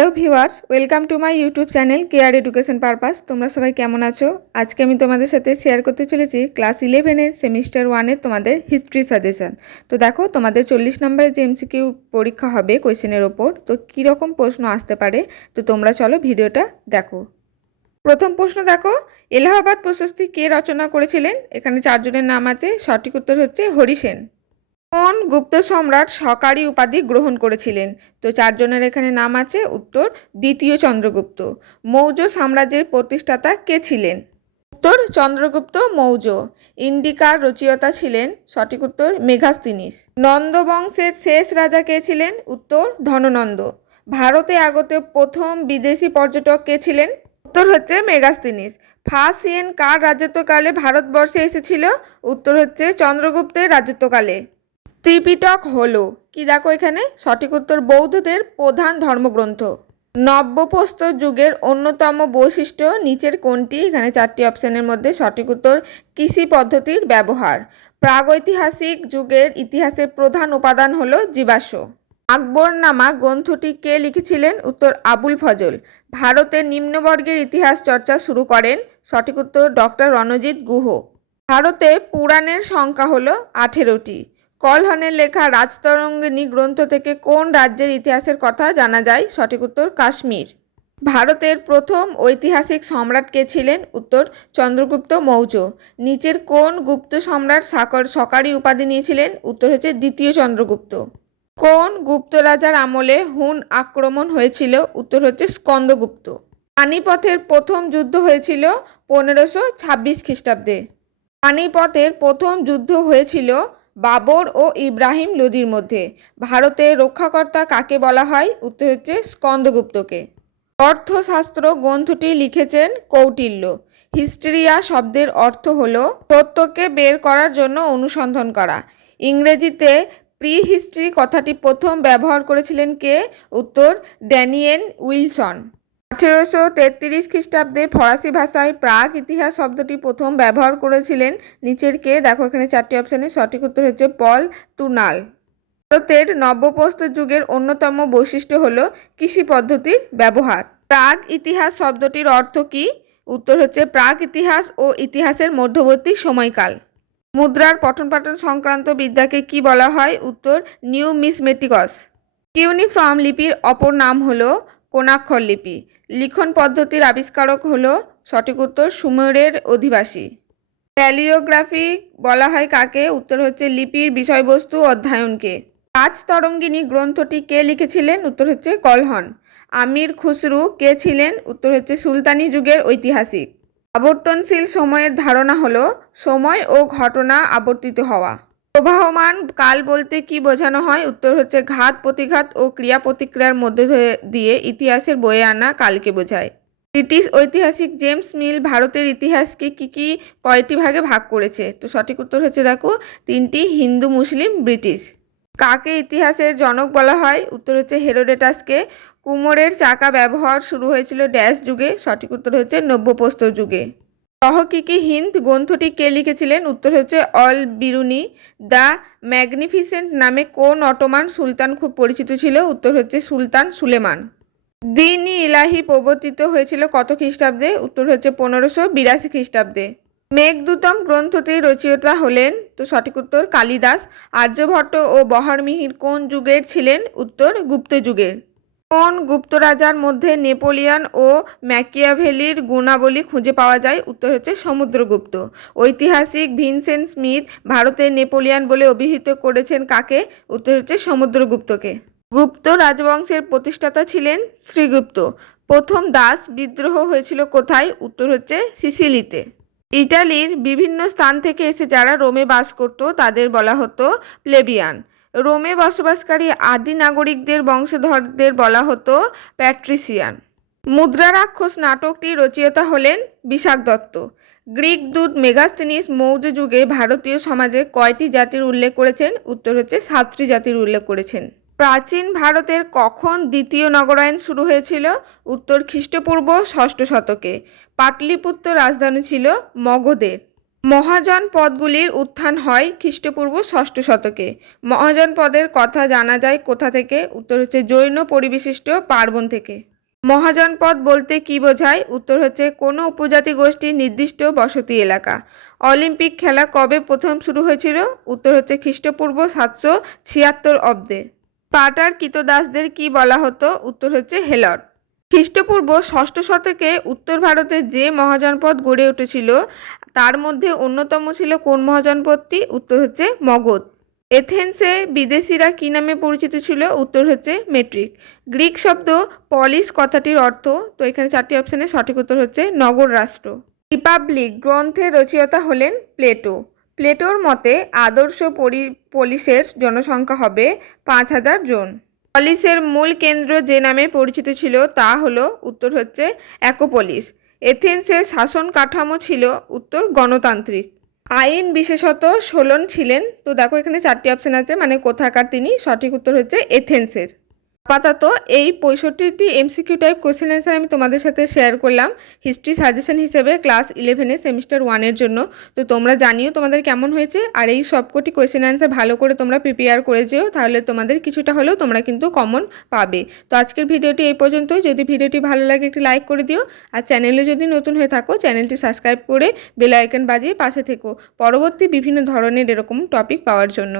Hello viewers, welcome to my YouTube channel care education purpose. তোমরা সবাই কেমন আছো? আজকে আমি তোমাদের সাথে শেয়ার করতে চলেছি ক্লাস 11-এর সেমিস্টার 1-এর তোমাদের হিস্ট্রি সাজেশন। তো দেখো, তোমাদের 40 নম্বরের যে এমসিকিউ পরীক্ষা হবে কোয়েশ্চেনের ওপর, তো কীরকম প্রশ্ন আসতে পারে, তো তোমরা চলো ভিডিওটা দেখো। প্রথম প্রশ্ন দেখো, এলাহাবাদ প্রশস্তি কে রচনা করেছিলেন? এখানে 4 জনের নাম আছে। সঠিক উত্তর হচ্ছে হরিসেন। কোন গুপ্ত সম্রাট সরকারি উপাধি গ্রহণ করেছিলেন? তো 4 জনের এখানে নাম আছে। উত্তর দ্বিতীয় চন্দ্রগুপ্ত। মৌর্য সাম্রাজ্যের প্রতিষ্ঠাতা কে ছিলেন? উত্তর চন্দ্রগুপ্ত মৌর্য। ইন্ডিকার রচয়িতা ছিলেন? সঠিক উত্তর মেগাস্তিনিস। নন্দ বংশের শেষ রাজা কে ছিলেন? উত্তর ধননন্দ। ভারতে আগত প্রথম বিদেশি পর্যটক কে ছিলেন? উত্তর হচ্ছে মেগাস্তিনিস। ফার্স্ট সিয়েন কার রাজত্বকালে ভারতবর্ষে এসেছিল? উত্তর হচ্ছে চন্দ্রগুপ্তের রাজত্বকালে। ত্রিপিটক হলো কি? দেখো এখানে সঠিক উত্তর বৌদ্ধদের প্রধান ধর্মগ্রন্থ। নব্যপ্রস্তর যুগের অন্যতম বৈশিষ্ট্য নিচের কোনটি? এখানে 4টি অপশনের মধ্যে সঠিক উত্তর কৃষি পদ্ধতির ব্যবহার। প্রাগৈতিহাসিক যুগের ইতিহাসের প্রধান উপাদান হলো জীবাশ্ম। আকবরনামা গ্রন্থটি কে লিখেছিলেন? উত্তর আবুল ফজল। ভারতের নিম্নবর্গের ইতিহাস চর্চা শুরু করেন? সঠিক উত্তর ডক্টর রণজিৎ গুহ। ভারতে পুরাণের সংখ্যা হলো 18টি। কলহনের লেখা রাজতরঙ্গিনী গ্রন্থ থেকে কোন রাজ্যের ইতিহাসের কথা জানা যায়? সঠিক উত্তর কাশ্মীর। ভারতের প্রথম ঐতিহাসিক সম্রাট কে ছিলেন? উত্তর চন্দ্রগুপ্ত মৌর্য। নিচের কোন গুপ্ত সম্রাট সরকারি উপাধি নিয়েছিলেন? উত্তর হচ্ছে দ্বিতীয় চন্দ্রগুপ্ত। কোন গুপ্ত রাজার আমলে হুন আক্রমণ হয়েছিল? উত্তর হচ্ছে স্কন্দগুপ্ত। পানিপথের প্রথম যুদ্ধ হয়েছিল 1526 খ্রিস্টাব্দে। পানিপথের প্রথম যুদ্ধ হয়েছিল বাবর ও ইব্রাহিম লোদির মধ্যে। ভারতের রক্ষাকর্তা কাকে বলা হয়? উত্তর হচ্ছে স্কন্দগুপ্তকে। অর্থশাস্ত্র গ্রন্থটি লিখেছেন কৌটিল্য। হিস্টেরিয়া শব্দের অর্থ হলো সত্যকে বের করার জন্য অনুসন্ধান করা। ইংরেজিতে প্রি হিস্ট্রি কথাটি প্রথম ব্যবহার করেছিলেন কে? উত্তর ড্যানিয়েল উইলসন। 1833 খ্রিস্টাব্দে ফরাসি ভাষায় প্রাগ ইতিহাস শব্দটি প্রথম ব্যবহার করেছিলেন নিচের কে? দেখো এখানে 4টি অপশানে সঠিক উত্তর হচ্ছে পল টুনাল। ভারতের নব্যপ্রস্তর যুগের অন্যতম বৈশিষ্ট্য হল কৃষি পদ্ধতির ব্যবহার। প্রাগ ইতিহাস শব্দটির অর্থ কি? উত্তর হচ্ছে প্রাগ ইতিহাস ও ইতিহাসের মধ্যবর্তী সময়কাল। মুদ্রার পঠন পাঠন সংক্রান্ত বিদ্যাকে কি বলা হয়? উত্তর নিউমিসমেটিকস। কিউনিফর্ম লিপির অপর নাম হলো কোণাক্ষর লিপি। লিখন পদ্ধতির আবিষ্কারক হলো? সঠিক উত্তর সুমেরের অধিবাসী। প্যালিওগ্রাফি বলা হয় কাকে? উত্তর হচ্ছে লিপির বিষয়বস্তু অধ্যয়নকে। রাজতরঙ্গিনী গ্রন্থটি কে লিখেছিলেন? উত্তর হচ্ছে কলহন। আমির খুসরু কে ছিলেন? উত্তর হচ্ছে সুলতানি যুগের ঐতিহাসিক। আবর্তনশীল সময়ের ধারণা হলো সময় ও ঘটনা আবর্তিত হওয়া। প্রবাহমান কাল বলতে কি বোঝানো হয়? উত্তর হচ্ছে ঘাত প্রতিঘাত ও ক্রিয়া প্রতিক্রিয়ার মধ্যে দিয়ে ইতিহাসের বয়ে আনা কালকে বোঝায়। ব্রিটিশ ঐতিহাসিক জেমস মিল ভারতের ইতিহাসকে কয়টি ভাগে ভাগ করেছে? তো সঠিক উত্তর হচ্ছে দেখো 3টি, হিন্দু, মুসলিম, ব্রিটিশ। কাকে ইতিহাসের জনক বলা হয়? উত্তর হচ্ছে হেরোডোটাসকে। কুমোরের চাকা ব্যবহার শুরু হয়েছিল ড্যাশ যুগে? সঠিক উত্তর হচ্ছে নব্যপ্রস্তর যুগে। তহকিকি হিন্দ গ্রন্থটি কে লিখেছিলেন? উত্তর হচ্ছে অল বিরুনি। দ্য ম্যাগনিফিসেন্ট নামে কোন অটোমান সুলতান খুব পরিচিত ছিল? উত্তর হচ্ছে সুলতান সুলেমান। দ্বীন-ই ইলাহি প্রবর্তিত হয়েছিল কত খ্রিস্টাব্দে? উত্তর হচ্ছে 1582 খ্রিস্টাব্দে। মেঘদূতম গ্রন্থটির রচয়িতা হলেন? তো সঠিক উত্তর কালিদাস। আর্যভট্ট ও বহরমহির কোন যুগের ছিলেন? উত্তর গুপ্ত যুগের। কোন গুপ্ত রাজার মধ্যে নেপোলিয়ন ও ম্যাকিয়াভেলির গুণাবলী খুঁজে পাওয়া যায়? উত্তর হচ্ছে সমুদ্রগুপ্ত। ঐতিহাসিক ভিনসেন্ট স্মিথ ভারতের নেপোলিয়ন বলে অভিহিত করেছেন কাকে? উত্তর হচ্ছে সমুদ্রগুপ্তকে। গুপ্ত রাজবংশের প্রতিষ্ঠাতা ছিলেন শ্রীগুপ্ত। প্রথম দাস বিদ্রোহ হয়েছিল কোথায়? উত্তর হচ্ছে সিসিলিতে। ইটালির বিভিন্ন স্থান থেকে এসে যারা রোমে বাস করত তাদের বলা হতো প্লেবিয়ান। রোমে বসবাসকারী আদি নাগরিকদের বংশধরদের বলা হতো প্যাট্রিসিয়ান। মুদ্রা রাক্ষস নাটকটির রচয়িতা হলেন বিশাখ দত্ত। গ্রিক দূত মেগাস্তিনিস মৌর্য যুগে ভারতীয় সমাজে কয়টি জাতির উল্লেখ করেছেন? উত্তর হচ্ছে 7টি জাতির উল্লেখ করেছেন। প্রাচীন ভারতের কখন দ্বিতীয় নগরায়ণ শুরু হয়েছিল? উত্তর খ্রিস্টপূর্ব 6ষ্ঠ শতকে। পাটলিপুত্র রাজধানী ছিল মগধের। মহাজনপদগুলির উত্থান হয় খ্রিস্টপূর্ব ষষ্ঠ শতকে। মহাজনপদের কথা জানা যায় কোথা থেকে? উত্তর হচ্ছে জৈন পরিবিশিষ্ট পার্বণ থেকে। মহাজনপদ বলতে কি বোঝায়? উত্তর হচ্ছে কোনো উপজাতি গোষ্ঠীর নির্দিষ্ট বসতি এলাকা। অলিম্পিক খেলা কবে প্রথম শুরু হয়েছিল? উত্তর হচ্ছে খ্রিস্টপূর্ব 776 অব্দে। স্পার্টার কৃতদাসদের কি বলা হতো? উত্তর হচ্ছে হেলট। খ্রিস্টপূর্ব ষষ্ঠ শতকে উত্তর ভারতে যে মহাজনপদ গড়ে উঠেছিল তার মধ্যে অন্যতম ছিল কোন মহাজনপদটি? উত্তর হচ্ছে মগধ। এথেন্সে বিদেশিরা কি নামে পরিচিত ছিল? উত্তর হচ্ছে মেট্রিক। গ্রিক শব্দ পলিস কথাটির অর্থ, তো এখানে 4টি অপশানে সঠিক উত্তর হচ্ছে নগর রাষ্ট্র। রিপাবলিক গ্রন্থের রচয়িতা হলেন প্লেটো। প্লেটোর মতে আদর্শ পলিসের জনসংখ্যা হবে 5000 জন। পলিসের মূল কেন্দ্র যে নামে পরিচিত ছিল তা হলো উত্তর হচ্ছে অ্যাকোপলিস। এথেন্সের শাসন কাঠামো ছিল উত্তর গণতান্ত্রিক। আইন বিশেষত সোলন ছিলেন। তো দেখো এখানে 4টি অপশান আছে, মানে কোথাকার তিনি? সঠিক উত্তর হচ্ছে এথেন্সের। আপাতত এই 65টি এমসিকিউ টাইপ কোয়েশ্চেন অ্যান্সার আমি তোমাদের সাথে শেয়ার করলাম হিস্ট্রি সাজেশন হিসেবে ক্লাস 11 সেমিস্টার 1-এর জন্য। তো তোমরা জানিও তোমাদের কেমন হয়েছে, আর এই সবকটি কোয়েশ্চেন অ্যান্সার ভালো করে তোমরা প্রিপেয়ার করে যেও, তাহলে তোমাদের কিছুটা হলেও তোমরা কিন্তু কমন পাবে। তো আজকের ভিডিওটি এই পর্যন্তই। যদি ভিডিওটি ভালো লাগে একটি লাইক করে দিও, আর চ্যানেলে যদি নতুন হয়ে থাকো চ্যানেলটি সাবস্ক্রাইব করে বেল আইকন বাজিয়ে পাশে থেকো পরবর্তী বিভিন্ন ধরনের এরকম টপিক পাওয়ার জন্য।